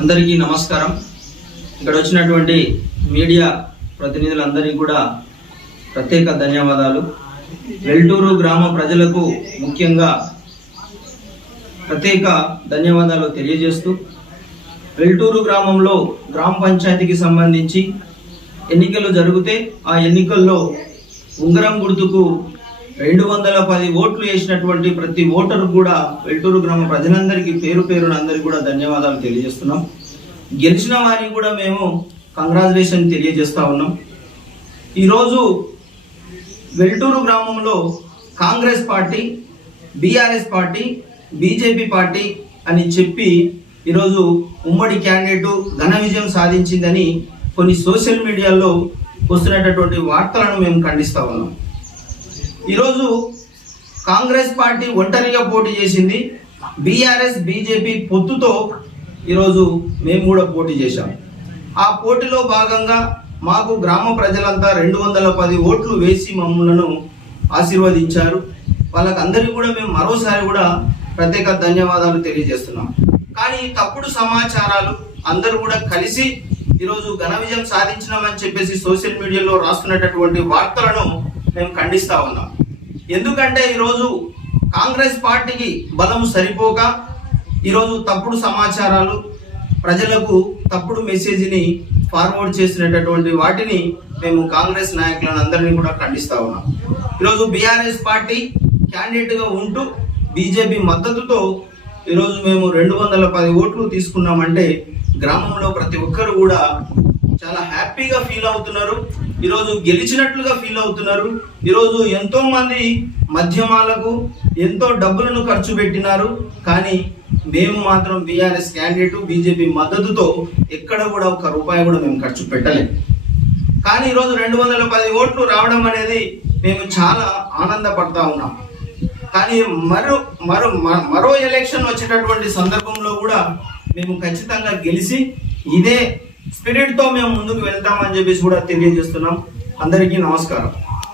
అందరికీ నమస్కారం. ఇక్కడ వచ్చినటువంటి మీడియా ప్రతినిధులందరికీ కూడా ప్రత్యేక ధన్యవాదాలు. వెల్టూరు గ్రామ ప్రజలకు ముఖ్యంగా ప్రత్యేక ధన్యవాదాలు తెలియజేస్తూ వెల్టూరు గ్రామంలో గ్రామ పంచాయతీకి సంబంధించి ఎన్నికలు జరిగితే ఆ ఎన్నికల్లో ఉంగరం గుర్తుకు రెండు వందల పది ఓట్లు వేసినటువంటి ప్రతి ఓటరు కూడా వెల్టూరు గ్రామ ప్రజలందరికీ పేరు పేరున అందరికీ కూడా ధన్యవాదాలు తెలియజేస్తున్నాం. గెలిచిన వారికి కూడా మేము కంగ్రాచులేషన్ తెలియజేస్తా ఉన్నాం. ఈరోజు వెల్టూరు గ్రామంలో Congress party BRS party BJP party అని చెప్పి ఈరోజు ఉమ్మడి క్యాండిడేటు ఘన విజయం సాధించిందని కొన్ని సోషల్ మీడియాలో వస్తున్నటువంటి వార్తలను మేము ఖండిస్తా ఉన్నాం. ఈరోజు కాంగ్రెస్ పార్టీ ఒంటరిగా పోటీ చేసింది. బీఆర్ఎస్ బీజేపీ పొత్తుతో ఈరోజు మేము కూడా పోటీ చేశాం. ఆ పోటీలో భాగంగా మాకు గ్రామ ప్రజలంతా రెండు వందల పది ఓట్లు వేసి మమ్మలను ఆశీర్వదించారు. వాళ్ళకందరికీ కూడా మేము మరోసారి కూడా ప్రత్యేక ధన్యవాదాలు తెలియజేస్తున్నాం. కానీ తప్పుడు సమాచారాలు అందరూ కూడా కలిసి ఈరోజు ఘన విజయం సాధించినామని చెప్పేసి సోషల్ మీడియాలో రాస్తున్నటువంటి వార్తలను మేము ఖండిస్తా ఉన్నాం. ఎందుకంటే ఈరోజు కాంగ్రెస్ పార్టీకి బలం సరిపోక ఈరోజు తప్పుడు సమాచారాలు ప్రజలకు తప్పుడు మెసేజ్ని ఫార్వర్డ్ చేసినటువంటి వాటిని మేము కాంగ్రెస్ నాయకులను అందరినీ కూడా ఖండిస్తా ఉన్నాం. ఈరోజు బీఆర్ఎస్ పార్టీ క్యాండిడేట్గా ఉంటూ బీజేపీ మద్దతుతో ఈరోజు మేము రెండు వందల పది ఓట్లు తీసుకున్నామంటే గ్రామంలో ప్రతి ఒక్కరు కూడా చాలా హ్యాపీగా ఫీల్ అవుతున్నారు. ఈరోజు గెలిచినట్లుగా ఫీల్ అవుతున్నారు. ఈరోజు ఎంతో మంది మధ్యమాలకు ఎంతో డబ్బులను ఖర్చు పెట్టినారు. కానీ మేము మాత్రం బీఆర్ఎస్ క్యాండిడేట్ బీజేపీ మద్దతుతో ఎక్కడ కూడా ఒక రూపాయి కూడా మేము ఖర్చు పెట్టలేము కానీ ఈరోజు రెండు వందల పది ఓట్లు రావడం అనేది మేము చాలా ఆనందపడతా ఉన్నాం. కానీ మరో మరో మ- మరో ఎలక్షన్ వచ్చేటటువంటి సందర్భంలో కూడా మేము ఖచ్చితంగా గెలిచి ఇదే స్పిరిట్తో మేము ముందుకు వెళ్తామని చెప్పేసి కూడా తెలియజేస్తున్నాం. అందరికీ నమస్కారం.